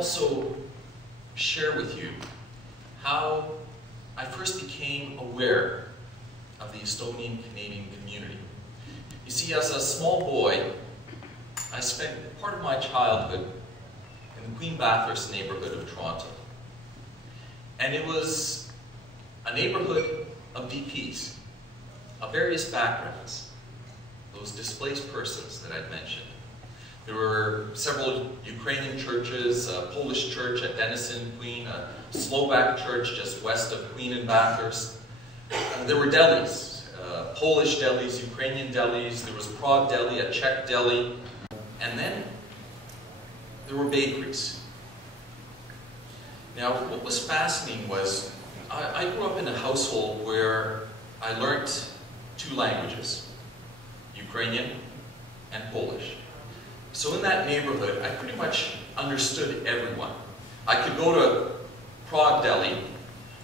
also share with you how I first became aware of the Estonian-Canadian community. You see, as a small boy, I spent part of my childhood in the Queen Bathurst neighbourhood of Toronto. And it was a neighbourhood of DPs, of various backgrounds, those displaced persons that I'd mentioned. There were several Ukrainian churches, a Polish church at Denison and Queen, a Slovak church just west of Queen and Bathurst. There were delis, Polish delis, Ukrainian delis, there was Prague deli, a Czech deli, and then there were bakeries. Now, what was fascinating was, I grew up in a household where I learned two languages, Ukrainian and Polish. So in that neighborhood, I pretty much understood everyone. I could go to Prague deli,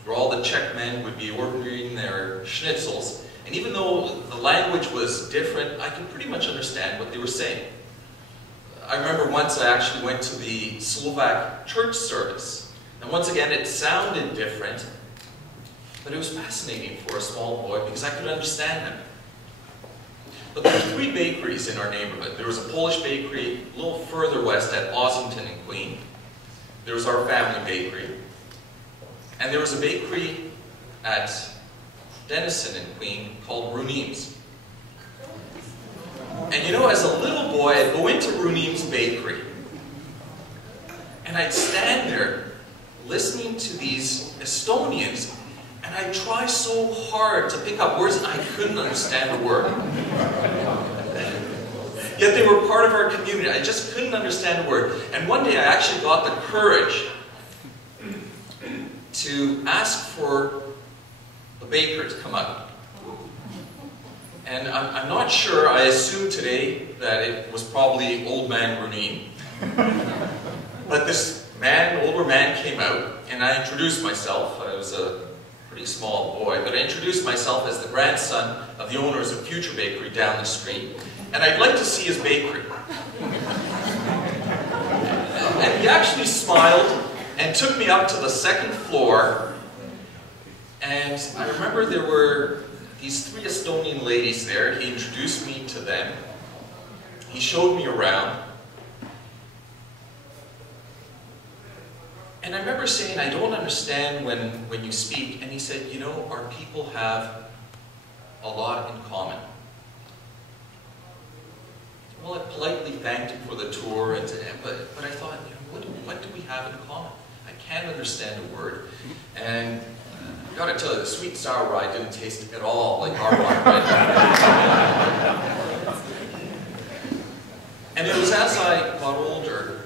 where all the Czech men would be ordering their schnitzels, and even though the language was different, I could pretty much understand what they were saying. I remember once I actually went to the Slovak church service, and once again it sounded different, but it was fascinating for a small boy because I could understand them. But there were three bakeries in our neighborhood. There was a Polish bakery a little further west at Ossington and Queen. There was our family bakery. And there was a bakery at Denison and Queen called Runim's. And you know, as a little boy, I'd go into Runim's bakery and I'd stand there listening to these Estonians, and I'd try so hard to pick up words and I couldn't understand a word. Yet they were part of our community. I just couldn't understand a word. And one day I actually got the courage to ask for the baker to come out. And I'm not sure, I assume today that it was probably old man Runim. But this man, older man, came out and I introduced myself. I was a pretty small boy, but I introduced myself as the grandson of the owners of Future Bakery down the street. And I'd like to see his bakery. And he actually smiled and took me up to the second floor. And I remember there were these three Estonian ladies there. He introduced me to them. He showed me around. And I remember saying, I don't understand when you speak. And he said, you know, our people have a lot in common. Well, I politely thanked him for the tour, but I thought, you know, what do we have in common? I can't understand a word. And I gotta tell you, the sweet and sour rye didn't taste at all like our rye. And it was as I got older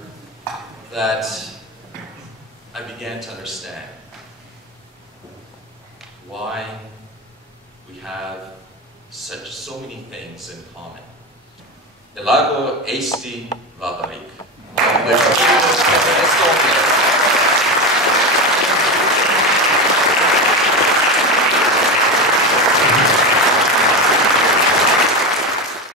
that I began to understand why we have so many things in common. Elago Eesti Vabariik.